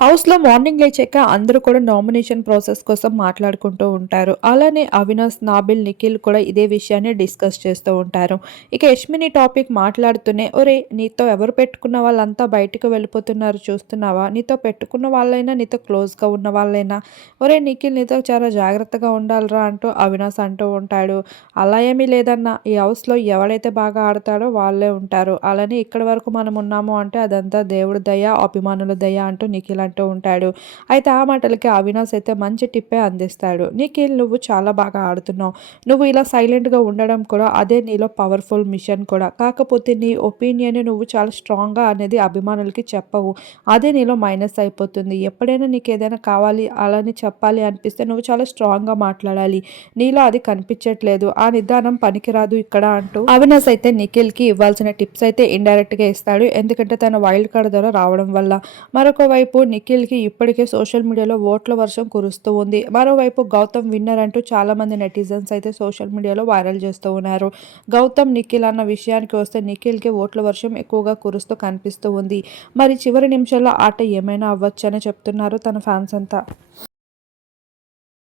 హౌస్లో మార్నింగ్ లేచాక అందరూ కూడా నామినేషన్ ప్రాసెస్ కోసం మాట్లాడుకుంటూ ఉంటారు. అలానే అవినాష్ నాబిల్ నిఖిల్ కూడా ఇదే విషయాన్ని డిస్కస్ చేస్తూ ఉంటారు. ఇక యష్మిని టాపిక్ మాట్లాడుతూనే ఒరే నీతో ఎవరు పెట్టుకున్న వాళ్ళంతా బయటకు వెళ్ళిపోతున్నారు చూస్తున్నావా? నీతో పెట్టుకున్న వాళ్ళైనా నీతో క్లోజ్గా ఉన్న వాళ్ళైనా? ఒరే నిఖిల్ నీతో చాలా జాగ్రత్తగా ఉండాలిరా అంటూ అవినాష్ అంటూ ఉంటాడు. అలా ఏమీ లేదన్న ఈ హౌస్లో ఎవడైతే బాగా ఆడతాడో వాళ్ళే ఉంటారు. అలానే ఇక్కడి వరకు మనం ఉన్నాము అంటే అదంతా దేవుడి దయ అభిమానుల దయ అంటూ నిఖిల్ అంటూ ఉంటాడు. అయితే ఆ మాటలకి అవినాష్ అయితే మంచి టిప్పే అందిస్తాడు. నిఖిల్ నువ్వు చాలా బాగా ఆడుతున్నావు. నువ్వు ఇలా సైలెంట్గా ఉండడం కూడా అదే నీలో పవర్ఫుల్ మిషన్ కూడా. కాకపోతే నీ ఒపీనియన్ నువ్వు చాలా స్ట్రాంగ్గా అనేది అభిమానులకి చెప్పవు. అదే నీలో మైనస్ అయిపోతుంది. ఎప్పుడైనా నీకు ఏదైనా కావాలి అలాని చెప్పాలి అనిపిస్తే నువ్వు చాలా స్ట్రాంగ్గా మాట్లాడాలి. నీలో అది కనిపించట్లేదు. ఆ నిదానం పనికిరాదు ఇక్కడ అంటూ అవినాష్ అయితే నిఖిల్కి ఇవ్వాల్సిన టిప్స్ అయితే ఇండైరెక్ట్గా ఇస్తాడు. ఎందుకంటే తన వైల్డ్ కార్డ్ ద్వారా రావడం వల్ల. మరొక వైపు నిఖిల్కి ఇప్పటికే సోషల్ మీడియాలో ఓట్ల వర్షం కురుస్తూ ఉంది. మరోవైపు గౌతమ్ విన్నర్ అంటూ చాలామంది నెటిజన్స్ అయితే సోషల్ మీడియాలో వైరల్ చేస్తూ ఉన్నారు. గౌతమ్ నిఖిల్ అన్న విషయానికి వస్తే నిఖిల్కి ఓట్ల వర్షం ఎక్కువగా కురుస్తూ కనిపిస్తూ ఉంది. మరి చివరి నిమిషాల్లో ఆట ఏమైనా అవ్వచ్చు అని చెప్తున్నారు తన ఫ్యాన్స్ అంతా.